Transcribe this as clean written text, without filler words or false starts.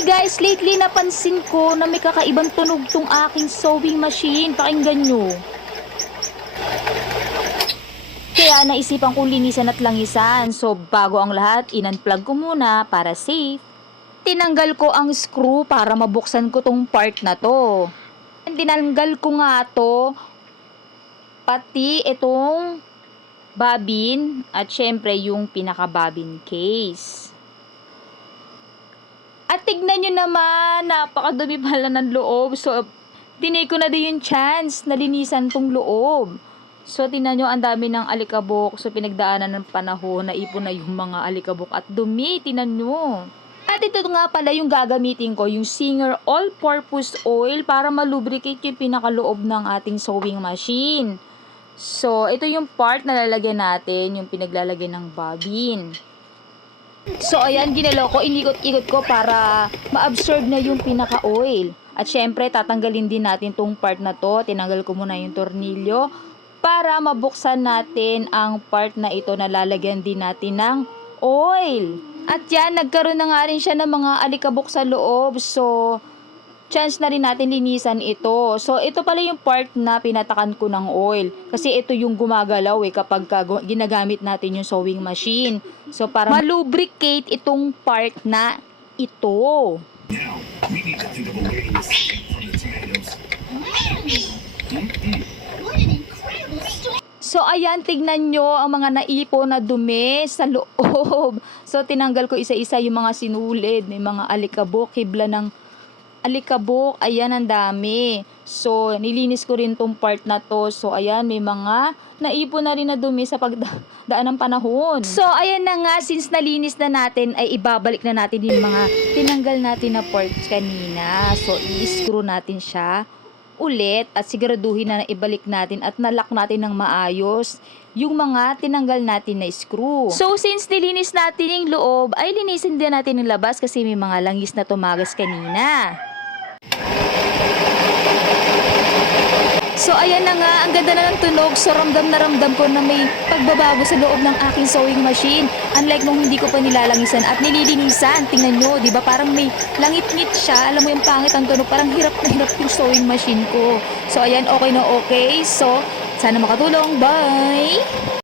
Hey guys, lately napansin ko na may kakaibang tunog tong aking sewing machine. Pakinggan nyo. Kaya naisipan kong linisan at langisan. So bago ang lahat, in-unplug ko muna para safe. Tinanggal ko ang screw para mabuksan ko tong part na to. Tinanggal ko nga to, pati itong bobbin at syempre yung pinaka-bobbin case. At tignan nyo naman, napakadumi pala ng loob. So, tinay ko na din yung chance na linisan tong loob. So, tignan nyo, ang dami ng alikabok. So, pinagdaanan ng panahon, naipon na yung mga alikabok at dumi. Tignan nyo. At ito nga pala yung gagamitin ko, yung Singer All-Purpose Oil para malubricate yung pinakaloob ng ating sewing machine. So, ito yung part na lalagyan natin, yung pinaglalagyan ng bobbin. So, ayan, ginalaw ko, inikot-ikot ko para ma-absorb na yung pinaka-oil. At syempre, tatanggalin din natin tong part na to. Tinanggal ko muna yung tornilyo para mabuksan natin ang part na ito na lalagyan din natin ng oil. At yan, nagkaroon na nga rin siya ng mga alikabok sa loob. So, chance na rin natin linisan ito. So, ito pala yung part na pinatakan ko ng oil. Kasi ito yung gumagalaw kapag ginagamit natin yung sewing machine. So, para malubricate itong part na ito. Now, we need to think of a way to escape from the tomatoes. What an incredible story! So, ayan, tignan nyo ang mga naipon na dumi sa loob. So, tinanggal ko isa-isa yung mga sinulid. May mga alikabok, hibla ng alikabok, ayan, ang dami. So, nilinis ko rin tong part na to. So, ayan, may mga naipon na rin na dumi sa pagdaan ng panahon. So, ayan na nga, since nalinis na natin, ay ibabalik na natin yung mga tinanggal natin na parts kanina. So, i-screw natin siya ulit at siguraduhin na ibalik natin at nalock natin ng maayos yung mga tinanggal natin na screw. So, since nilinis natin yung loob, ay linisin din natin yung labas kasi may mga langis na tumagas kanina. So, ayan na nga, ang ganda na ng tunog. So, ramdam na ramdam ko na may pagbabago sa loob ng aking sewing machine. Unlike nung hindi ko pa nilalangisan at nililinisan. Tingnan nyo, di ba? Parang may langit-ngit siya. Alam mo yung pangit ang tunog. Parang hirap na hirap yung sewing machine ko. So, ayan, okay na okay. So, sana makatulong. Bye!